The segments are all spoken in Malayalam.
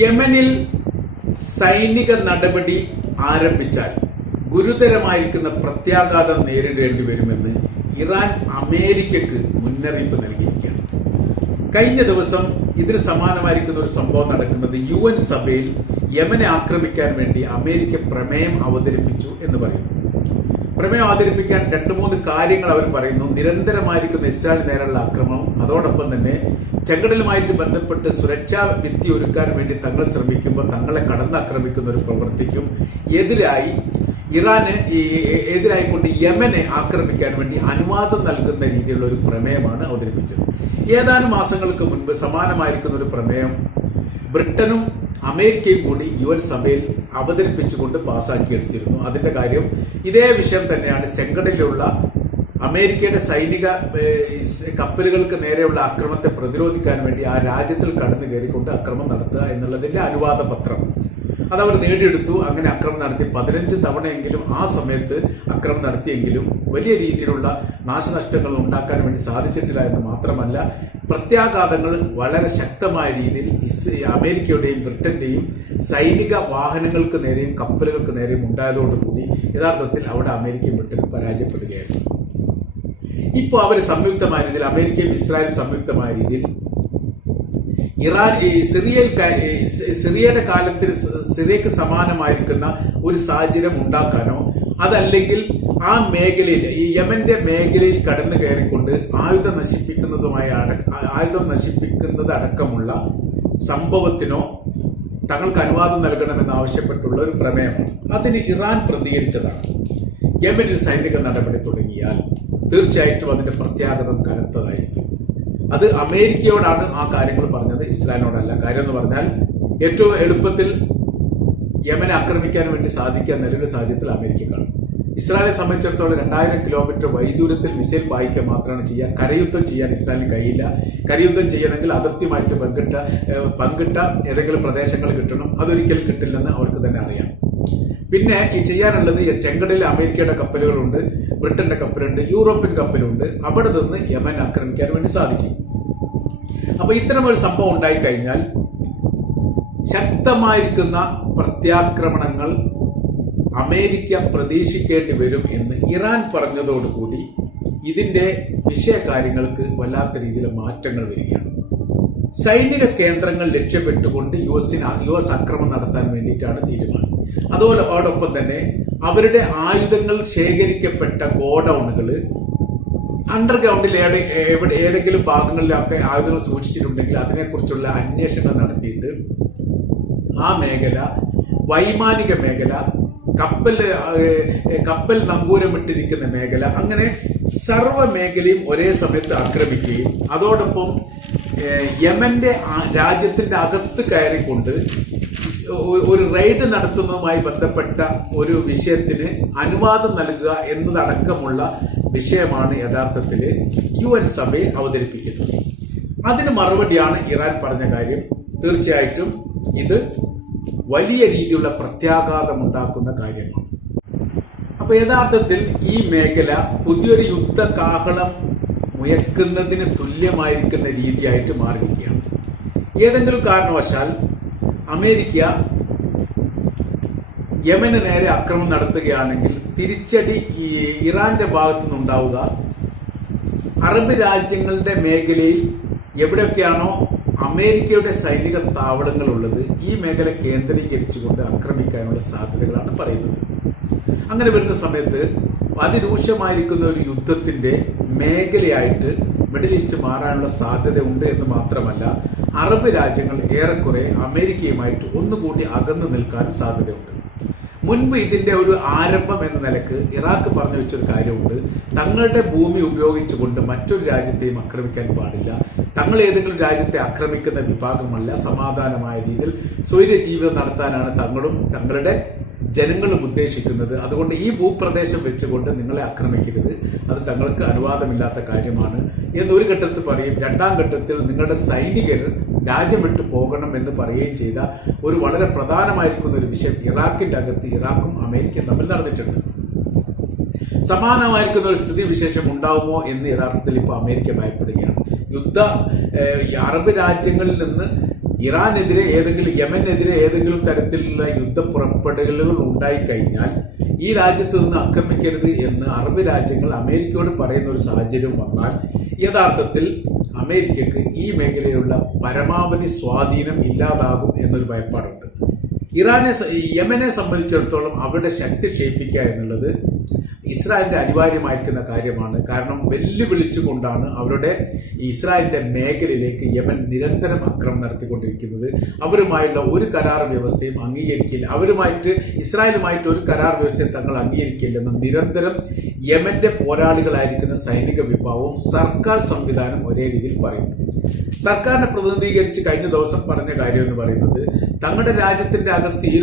യമനിൽ സൈനിക നടപടി ആരംഭിച്ചാൽ ഗുരുതരമായിരിക്കുന്ന പ്രത്യാഘാതം നേരിടേണ്ടി വരുമെന്ന് ഇറാൻ അമേരിക്കക്ക് മുന്നറിയിപ്പ് നൽകിയിരിക്കുകയാണ്. കഴിഞ്ഞ ദിവസം ഇതിന് സമാനമായിരിക്കുന്ന ഒരു സംഭവം നടക്കുന്നത് യു എൻ സഭയിൽ യമനെ ആക്രമിക്കാൻ വേണ്ടി അമേരിക്ക പ്രമേയം അവതരിപ്പിച്ചു എന്ന് പറയുന്നു. പ്രമേയം അവതരിപ്പിക്കാൻ രണ്ട് മൂന്ന് കാര്യങ്ങൾ അവർ പറയുന്നു. നിരന്തരമായിരിക്കുന്ന ഇസ്രായേൽ നേരെയുള്ള ആക്രമണം അതോടൊപ്പം തന്നെ ചെങ്കടലുമായിട്ട് ബന്ധപ്പെട്ട് സുരക്ഷാ വിദ്യ ഒരുക്കാൻ വേണ്ടി തങ്ങൾ ശ്രമിക്കുമ്പോൾ തങ്ങളെ കടന്നാക്രമിക്കുന്ന ഒരു പ്രവൃത്തിക്കും എതിരായി ഇറാന് എതിരായിക്കൊണ്ട് യമനെ ആക്രമിക്കാൻ വേണ്ടി അനുവാദം നൽകുന്ന രീതിയിലുള്ള ഒരു പ്രമേയമാണ് അവതരിപ്പിച്ചത്. ഏതാനും മാസങ്ങൾക്ക് മുൻപ് സമാനമായിരിക്കുന്ന ഒരു പ്രമേയം ബ്രിട്ടനും അമേരിക്കയും കൂടി യു എൻ സഭയിൽ അവതരിപ്പിച്ചുകൊണ്ട് പാസാക്കിയെടുത്തിരുന്നു. അതിന്റെ കാര്യം ഇതേ വിഷയം തന്നെയാണ് ചെങ്കടലിലുള്ള അമേരിക്കയുടെ സൈനിക കപ്പലുകൾക്ക് നേരെയുള്ള അക്രമത്തെ പ്രതിരോധിക്കാൻ വേണ്ടി ആ രാജ്യത്തിൽ കടന്നു കയറിക്കൊണ്ട് അക്രമം നടത്തുക എന്നുള്ളതിന്റെ അനുവാദ പത്രം അതവർ നേടിയെടുത്തു. അങ്ങനെ അക്രമം നടത്തി പതിനഞ്ച് തവണയെങ്കിലും ആ സമയത്ത് അക്രമം നടത്തിയെങ്കിലും വലിയ രീതിയിലുള്ള നാശനഷ്ടങ്ങൾ ഉണ്ടാക്കാൻ വേണ്ടി സാധിച്ചിട്ടില്ല എന്ന് മാത്രമല്ല പ്രത്യാഘാതങ്ങൾ വളരെ ശക്തമായ രീതിയിൽ അമേരിക്കയുടെയും ബ്രിട്ടന്റെയും സൈനിക വാഹനങ്ങൾക്ക് നേരെയും കപ്പലുകൾക്ക് നേരെയും ഉണ്ടായതോടുകൂടി യഥാർത്ഥത്തിൽ അവിടെ അമേരിക്കയും ബ്രിട്ടനും പരാജയപ്പെടുകയായിരുന്നു. ഇപ്പോൾ അവർ സംയുക്തമായ രീതിയിൽ അമേരിക്കയും ഇസ്രായേലും സംയുക്തമായ രീതിയിൽ ഇറാൻ ഈ സിറിയയിൽ ക- ഈ സി- സിറിയയുടെ കാലത്തിൽ സിറിയക്ക് സമാനമായിരിക്കുന്ന ഒരു സാഹചര്യം ഉണ്ടാക്കാനോ അതല്ലെങ്കിൽ ആ മേഖലയിൽ ഈ യമന്റെ മേഖലയിൽ കടന്നു കയറിക്കൊണ്ട് ആയുധം നശിപ്പിക്കുന്നതുമായ ആയുധം നശിപ്പിക്കുന്നത് അടക്കമുള്ള സംഭവത്തിനോ തങ്ങൾക്ക് അനുവാദം നൽകണമെന്ന് ആവശ്യപ്പെട്ടുള്ള ഒരു പ്രമേയം അതിന് ഇറാൻ പ്രതികരിച്ചതാണ്. യമനിൽ സൈനിക നടപടി തുടങ്ങിയാൽ തീർച്ചയായിട്ടും അതിന്റെ പ്രത്യാഘാതം കനത്തതായിരിക്കും. അത് അമേരിക്കയോടാണ് ആ കാര്യങ്ങൾ പറഞ്ഞത് ഇസ്രായേലിനോടല്ല. കാര്യം എന്ന് പറഞ്ഞാൽ ഏറ്റവും എളുപ്പത്തിൽ യമനെ ആക്രമിക്കാൻ വേണ്ടി സാധിക്കാൻ നിലവിലെ സാഹചര്യത്തിൽ അമേരിക്കക്കാണ്. ഇസ്രായേലിനെ സംബന്ധിച്ചിടത്തോളം രണ്ടായിരം കിലോമീറ്റർ വൈദൂരത്തിൽ മിസൈൽ പായിക്കുക മാത്രമാണ് ചെയ്യുക കരയുദ്ധം ചെയ്യാൻ ഇസ്രായേലിന് കഴിയില്ല. കരയുദ്ധം ചെയ്യണമെങ്കിൽ അതിർത്തിയുമായിട്ട് പങ്കിട്ട പങ്കിട്ട ഏതെങ്കിലും പ്രദേശങ്ങൾ കിട്ടണം. അതൊരിക്കലും കിട്ടില്ലെന്ന് അവർക്ക് തന്നെ അറിയാം. പിന്നെ ഈ ചെയ്യാനുള്ളത് ചെങ്കടലിൽ അമേരിക്കയുടെ കപ്പലുകളുണ്ട് ബ്രിട്ടന്റെ കപ്പലുണ്ട് യൂറോപ്യൻ കപ്പലുണ്ട്. അവിടെ നിന്ന് യമൻ ആക്രമിക്കാൻ വേണ്ടി സാധിക്കും. അപ്പൊ ഇത്തരം ഒരു സംഭവം ഉണ്ടായി കഴിഞ്ഞാൽ ശക്തമായിരിക്കുന്ന പ്രത്യാക്രമണങ്ങൾ അമേരിക്ക പ്രതീക്ഷിക്കേണ്ടി വരും എന്ന് ഇറാൻ പറഞ്ഞതോടുകൂടി ഇതിന്റെ വിഷയകാര്യങ്ങൾക്ക് വല്ലാത്ത രീതിയിൽ മാറ്റങ്ങൾ വരികയാണ്. സൈനിക കേന്ദ്രങ്ങൾ ലക്ഷ്യപ്പെട്ടുകൊണ്ട് യു എസിന് യു എസ് ആക്രമണം നടത്താൻ വേണ്ടിയിട്ടാണ് തീരുമാനം. അതോടൊപ്പം തന്നെ അവരുടെ ആയുധങ്ങൾ ശേഖരിക്കപ്പെട്ട ഗോഡൌണുകൾ അണ്ടർഗ്രൗണ്ടിൽ എവിടെ ഏതെങ്കിലും ഭാഗങ്ങളിലൊക്കെ ആയുധങ്ങൾ സൂക്ഷിച്ചിട്ടുണ്ടെങ്കിൽ അതിനെക്കുറിച്ചുള്ള അന്വേഷണം നടത്തിയിട്ട് ആ മേഖല വൈമാനിക മേഖല കപ്പൽ കപ്പൽ നങ്കൂരമിട്ടിരിക്കുന്ന മേഖല അങ്ങനെ സർവ മേഖലയും ഒരേ സമയത്ത് ആക്രമിക്കുകയും അതോടൊപ്പം യമന്റെ രാജ്യത്തിന്റെ അകത്ത് കയറിക്കൊണ്ട് ഒരു റെയ്ഡ് നടത്തുന്നതുമായി ബന്ധപ്പെട്ട ഒരു വിഷയത്തിന് അനുവാദം നൽകുക എന്നതടക്കമുള്ള വിഷയമാണ് യഥാർത്ഥത്തിൽ യു എൻ സഭയിൽ അവതരിപ്പിക്കുന്നത്. അതിന് മറുപടിയാണ് ഇറാൻ പറഞ്ഞ കാര്യം. തീർച്ചയായിട്ടും ഇത് വലിയ രീതിയിലുള്ള പ്രത്യാഘാതം ഉണ്ടാക്കുന്ന കാര്യമാണ്. അപ്പൊ യഥാർത്ഥത്തിൽ ഈ മേഖല പുതിയൊരു യുദ്ധ കാഹളം മുയക്കുന്നതിന് തുല്യമായിരിക്കുന്ന രീതിയായിട്ട് മാറിയിരിക്കുകയാണ്. ഏതെങ്കിലും കാരണവശാൽ അമേരിക്ക യമന് നേരെ അക്രമം നടത്തുകയാണെങ്കിൽ തിരിച്ചടി ഈ ഇറാന്റെ ഭാഗത്തു നിന്നുണ്ടാവുക. അറബ് രാജ്യങ്ങളുടെ മേഖലയിൽ എവിടെയൊക്കെയാണോ അമേരിക്കയുടെ സൈനിക താവളങ്ങൾ ഉള്ളത് ഈ മേഖല കേന്ദ്രീകരിച്ചുകൊണ്ട് ആക്രമിക്കാനുള്ള സാധ്യതകളാണ് പറയുന്നത്. അങ്ങനെ വരുന്ന സമയത്ത് അതിരൂക്ഷമായിരിക്കുന്ന ഒരു യുദ്ധത്തിന്റെ മേഖലയായിട്ട് മിഡിൽ ഈസ്റ്റ് മാറാനുള്ള സാധ്യത ഉണ്ട് എന്ന് മാത്രമല്ല അറബ് രാജ്യങ്ങൾ ഏറെക്കുറെ അമേരിക്കയുമായിട്ട് ഒന്നുകൂടി അകന്നു നിൽക്കാൻ സാധ്യതയുണ്ട്. മുൻപ് ഇതിന്റെ ഒരു ആരംഭം എന്ന നിലയ്ക്ക് ഇറാഖ് പറഞ്ഞു വെച്ചൊരു കാര്യമുണ്ട്. തങ്ങളുടെ ഭൂമി ഉപയോഗിച്ചുകൊണ്ട് മറ്റൊരു രാജ്യത്തെയും ആക്രമിക്കാൻ പാടില്ല. തങ്ങൾ ഏതെങ്കിലും രാജ്യത്തെ ആക്രമിക്കുന്ന വിഭാഗമല്ല സമാധാനമായ രീതിയിൽ സ്വൈര്യ ജീവിതം നടത്താനാണ് തങ്ങളും തങ്ങളുടെ ജനങ്ങളും ഉദ്ദേശിക്കുന്നത് അതുകൊണ്ട് ഈ ഭൂപ്രദേശം വെച്ചുകൊണ്ട് നിങ്ങളെ ആക്രമിക്കരുത്. അത് തങ്ങൾക്ക് അനുവാദമില്ലാത്ത കാര്യമാണ് എന്ന് ഒരു ഘട്ടത്തിൽ പറയും. രണ്ടാം ഘട്ടത്തിൽ നിങ്ങളുടെ സൈനികർ രാജ്യം വിട്ടു പോകണം എന്ന് പറയുകയും ചെയ്ത ഒരു വളരെ പ്രധാനമായിരിക്കുന്ന ഒരു വിഷയം ഇറാഖിന്റെ അകത്ത് ഇറാഖും അമേരിക്കയും തമ്മിൽ നടന്നിട്ടുണ്ട്. സമാനമായിരിക്കുന്ന ഒരു സ്ഥിതി വിശേഷം ഉണ്ടാവുമോ എന്ന് യഥാർത്ഥത്തിൽ ഇപ്പോൾ അമേരിക്ക ഭയപ്പെടുകയാണ്. യുദ്ധ അറബ് രാജ്യങ്ങളിൽ നിന്ന് ഇറാനെതിരെ ഏതെങ്കിലും യമനെതിരെ ഏതെങ്കിലും തരത്തിലുള്ള യുദ്ധ പുറപ്പെടലുകൾ ഉണ്ടായിക്കഴിഞ്ഞാൽ ഈ രാജ്യത്ത് നിന്ന് ആക്രമിക്കരുത് എന്ന് അറബ് രാജ്യങ്ങൾ അമേരിക്കയോട് പറയുന്ന ഒരു സാഹചര്യം വന്നാൽ യഥാർത്ഥത്തിൽ അമേരിക്കക്ക് ഈ മേഖലയിലുള്ള പരമാവധി സ്വാധീനം ഇല്ലാതാകും എന്നൊരു ഭയപ്പാടുണ്ട്. ഇറാനെ യമനെ സംബന്ധിച്ചിടത്തോളം അവരുടെ ശക്തി ക്ഷയിപ്പിക്കുക എന്നുള്ളത് ഇസ്രായേലിന്റെ അനിവാര്യമായിരിക്കുന്ന കാര്യമാണ്. കാരണം വെല്ലുവിളിച്ചുകൊണ്ടാണ് അവരുടെ ഇസ്രായേലിന്റെ മേഖലയിലേക്ക് യമൻ നിരന്തരം അക്രമം നടത്തിക്കൊണ്ടിരിക്കുന്നത്. അവരുമായുള്ള ഒരു കരാർ വ്യവസ്ഥയും അംഗീകരിക്കില്ല. അവരുമായിട്ട് ഇസ്രായേലുമായിട്ട് ഒരു കരാർ വ്യവസ്ഥയും തങ്ങൾ അംഗീകരിക്കില്ലെന്ന് നിരന്തരം യമന്റെ പോരാളികളായിരിക്കുന്ന സൈനിക വിഭാഗവും സർക്കാർ സംവിധാനം ഒരേ രീതിയിൽ പറയുന്നു. സർക്കാരിനെ പ്രതിനിധീകരിച്ച് കഴിഞ്ഞ ദിവസം പറഞ്ഞ കാര്യം എന്ന് പറയുന്നത് തങ്ങളുടെ രാജ്യത്തിന്റെ അകത്ത് ഈ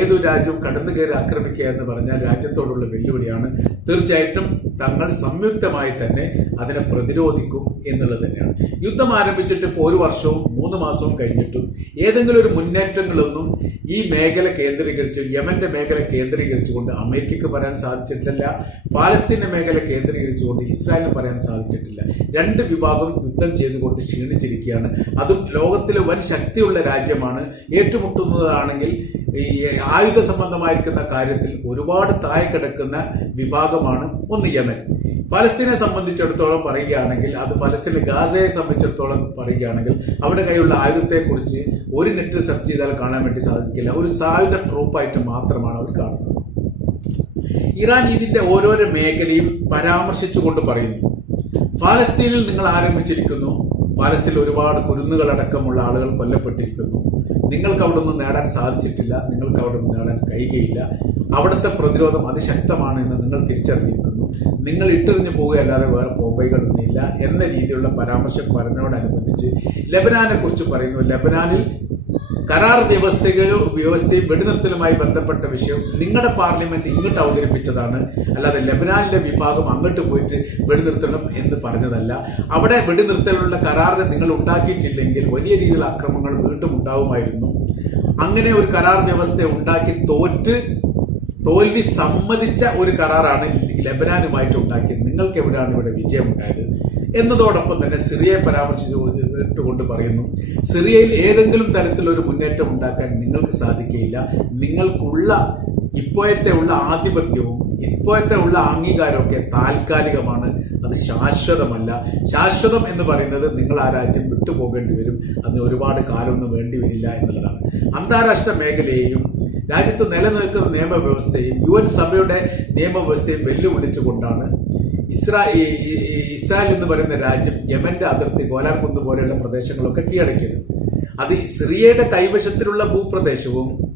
ഏതു രാജ്യവും കടന്നു കയറി ആക്രമിക്കുക എന്ന് പറഞ്ഞാൽ രാജ്യത്തോടുള്ള വെല്ലുവിളിയാണ്. തീർച്ചയായിട്ടും തങ്ങൾ സംയുക്തമായി തന്നെ അതിനെ പ്രതിരോധിക്കും എന്നുള്ളത് തന്നെയാണ്. യുദ്ധം ആരംഭിച്ചിട്ട് ഇപ്പോൾ ഒരു വർഷവും മൂന്ന് മാസവും കഴിഞ്ഞിട്ടും ഏതെങ്കിലും ഒരു മുന്നേറ്റങ്ങളൊന്നും ഈ മേഖല കേന്ദ്രീകരിച്ച് യമന്റെ മേഖല കേന്ദ്രീകരിച്ചുകൊണ്ട് അമേരിക്കക്ക് പറയാൻ സാധിച്ചിട്ടില്ല പാലസ്തീന്റെ മേഖല കേന്ദ്രീകരിച്ചുകൊണ്ട് ഇസ്രായേലിന് പറയാൻ സാധിച്ചിട്ടില്ല. രണ്ട് വിഭാഗം യുദ്ധം ചെയ്തുകൊണ്ട് ക്ഷീണിച്ചിരിക്കുകയാണ് അതും ലോകത്തിലെ വൻ ശക്തിയുള്ള രാജ്യമാണ്. ഏറ്റുമുട്ടുന്നതാണെങ്കിൽ ഈ ആയുധ സംബന്ധമായിരിക്കുന്ന കാര്യത്തിൽ ഒരുപാട് താഴെ കിടക്കുന്ന വിഭാഗമാണ് ഒന്ന് യമൻ. ഫലസ്തീനെ സംബന്ധിച്ചിടത്തോളം പറയുകയാണെങ്കിൽ അത് ഫലസ്തീനിലെ ഗാസയെ സംബന്ധിച്ചിടത്തോളം പറയുകയാണെങ്കിൽ അവിടെ കയ്യിലുള്ള ആയുധത്തെക്കുറിച്ച് ഒരു നെറ്റ് സെർച്ച് ചെയ്താൽ കാണാൻ വേണ്ടി സാധിക്കില്ല. ഒരു സായുധ ട്രൂപ്പായിട്ട് മാത്രമാണ് അവർ കാണുന്നത്. ഇറാൻ ഇതിന്റെ ഓരോരോ മേഖലയും പരാമർശിച്ചുകൊണ്ട് പറയുന്നു. ഫലസ്തീനിൽ നിങ്ങൾ ആരംഭിച്ചിരിക്കുന്നു? ഫലസ്തീനിൽ ഒരുപാട് കുരുന്നുകളടക്കമുള്ള ആളുകൾ കൊല്ലപ്പെട്ടിരിക്കുന്നു. നിങ്ങൾക്ക് അവിടെ നിന്ന് നേടാൻ സാധിച്ചിട്ടില്ല നിങ്ങൾക്ക് അവിടെ നിന്ന് നേടാൻ കഴിയുകയില്ല. അവിടുത്തെ പ്രതിരോധം അതിശക്തമാണ് എന്ന് നിങ്ങൾ തിരിച്ചറിഞ്ഞിരിക്കുന്നു. നിങ്ങൾ ഇട്ടെറിഞ്ഞു പോവുകയല്ലാതെ വേറെ പോംബൈകളൊന്നുമില്ല എന്ന രീതിയിലുള്ള പരാമർശം പറഞ്ഞതോടനുബന്ധിച്ച് ലബനാനെ കുറിച്ച് പറയുന്നു. ലബനാനിൽ കരാർ വ്യവസ്ഥകളോ വ്യവസ്ഥയും വെടിനിർത്തലുമായി ബന്ധപ്പെട്ട വിഷയം നിങ്ങളുടെ പാർലമെന്റ് ഇങ്ങോട്ട് അവതരിപ്പിച്ചതാണ്. അല്ലാതെ ലബനാനിലെ വിഭാഗം അങ്ങോട്ട് പോയിട്ട് വെടിനിർത്തണം എന്ന് പറഞ്ഞതല്ല. അവിടെ വെടിനിർത്തലുള്ള കരാറിന് നിങ്ങൾ ഉണ്ടാക്കിയിട്ടില്ലെങ്കിൽ വലിയ രീതിയിലുള്ള അക്രമങ്ങൾ വീണ്ടും ഉണ്ടാവുമായിരുന്നു. അങ്ങനെ ഒരു കരാർ വ്യവസ്ഥ ഉണ്ടാക്കി തോറ്റ് തോൽവി സമ്മതിച്ച ഒരു കരാറാണ് ലബനാനുമായിട്ട് ഉണ്ടാക്കിയത്. നിങ്ങൾക്ക് എവിടെയാണ് ഇവിടെ വിജയം ഉണ്ടായത് എന്നതോടൊപ്പം തന്നെ സിറിയയെ പരാമർശിച്ചുകൊണ്ട് പറയുന്നു സിറിയയിൽ ഏതെങ്കിലും തരത്തിലൊരു മുന്നേറ്റം ഉണ്ടാക്കാൻ നിങ്ങൾക്ക് സാധിക്കുകയില്ല നിങ്ങൾക്കുള്ള ഇപ്പോഴത്തെ ഉള്ള ആധിപത്യവും ഇപ്പോഴത്തെ ഉള്ള അംഗീകാരമൊക്കെ താൽക്കാലികമാണ്. അത് ശാശ്വതമല്ല. ശാശ്വതം എന്ന് പറയുന്നത് നിങ്ങൾ ആ രാജ്യം വിട്ടുപോകേണ്ടി വരും. അതിന് ഒരുപാട് കാലമൊന്നും വേണ്ടി വരില്ല എന്നുള്ളതാണ്. അന്താരാഷ്ട്ര മേഖലയെയും രാജ്യത്ത് നിലനിൽക്കുന്ന നിയമവ്യവസ്ഥയും യു എൻ സഭയുടെ നിയമവ്യവസ്ഥയും വെല്ലുവിളിച്ചുകൊണ്ടാണ് ഇസ്രാ ഈ- ഈ- ഈ ഇസ്രായേൽ എന്ന് പറയുന്ന രാജ്യം യമന്റെ അതിർത്തി ഗോലാൻ കുന്ന് പോലെയുള്ള പ്രദേശങ്ങളൊക്കെ കീഴടക്കിയത്. അത് സിറിയയുടെ കൈവശത്തിലുള്ള ഭൂപ്രദേശവും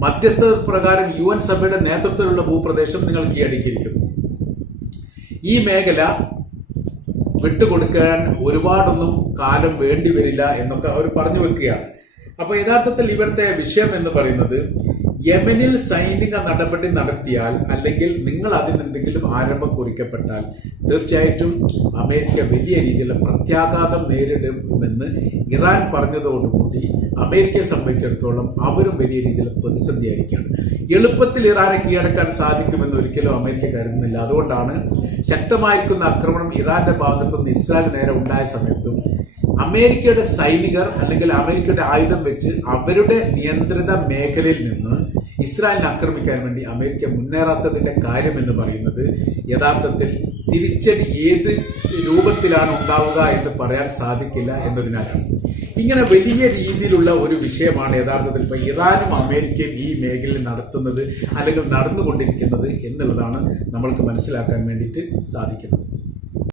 മധ്യസ്ഥ പ്രകാരം യു എൻ സഭയുടെ നേതൃത്വത്തിലുള്ള ഭൂപ്രദേശം നിങ്ങൾ കീഴടക്കിയിരിക്കുന്നു. ഈ മേഖല വിട്ടുകൊടുക്കാൻ ഒരുപാടൊന്നും കാലം വേണ്ടി വരില്ല എന്നൊക്കെ അവർ പറഞ്ഞു വെക്കുകയാണ്. അപ്പൊ യഥാർത്ഥത്തിൽ ഇവരുടെ വിഷയം എന്ന് പറയുന്നത് യമനിൽ സൈനിക നടപടി നടത്തിയാൽ അല്ലെങ്കിൽ നിങ്ങൾ അതിനെന്തെങ്കിലും ആരംഭം കുറിക്കപ്പെട്ടാൽ തീർച്ചയായിട്ടും അമേരിക്ക വലിയ രീതിയിൽ പ്രത്യാഘാതം നേരിടുമെന്ന് ഇറാൻ പറഞ്ഞതോടുകൂടി അമേരിക്കയെ സംബന്ധിച്ചിടത്തോളം അവരും വലിയ രീതിയിൽ പ്രതിസന്ധിയായിരിക്കുകയാണ്. എളുപ്പത്തിൽ ഇറാനെ കീഴടക്കാൻ സാധിക്കുമെന്ന് ഒരിക്കലും അമേരിക്ക കരുതുന്നില്ല. അതുകൊണ്ടാണ് ശക്തമായിരിക്കുന്ന ആക്രമണം ഇറാന്റെ ഭാഗത്തുനിന്ന് ഇസ്രായേൽ നേരെ ഉണ്ടായ സമയത്തും അമേരിക്കയുടെ സൈനികർ അല്ലെങ്കിൽ അമേരിക്കയുടെ ആയുധം വെച്ച് അവരുടെ നിയന്ത്രിത മേഖലയിൽ നിന്ന് ഇസ്രായേലിനെ ആക്രമിക്കാൻ വേണ്ടി അമേരിക്ക മുന്നേറാത്തതിന്റെ കാര്യം എന്ന് പറയുന്നത് യഥാർത്ഥത്തിൽ തിരിച്ചടി ഏത് രൂപത്തിലാണ് ഉണ്ടാവുക എന്ന് പറയാൻ സാധിക്കില്ല എന്നതിനാലാണ്. ഇങ്ങനെ വലിയ രീതിയിലുള്ള ഒരു വിഷയമാണ് യഥാർത്ഥത്തിൽ ഇപ്പൊ ഇറാനും അമേരിക്കയും ഈ മേഖലയിൽ നടത്തുന്നത് അല്ലെങ്കിൽ നടന്നുകൊണ്ടിരിക്കുന്നത് എന്നുള്ളതാണ് നമ്മൾക്ക് മനസ്സിലാക്കാൻ വേണ്ടിയിട്ട് സാധിക്കുന്നത്.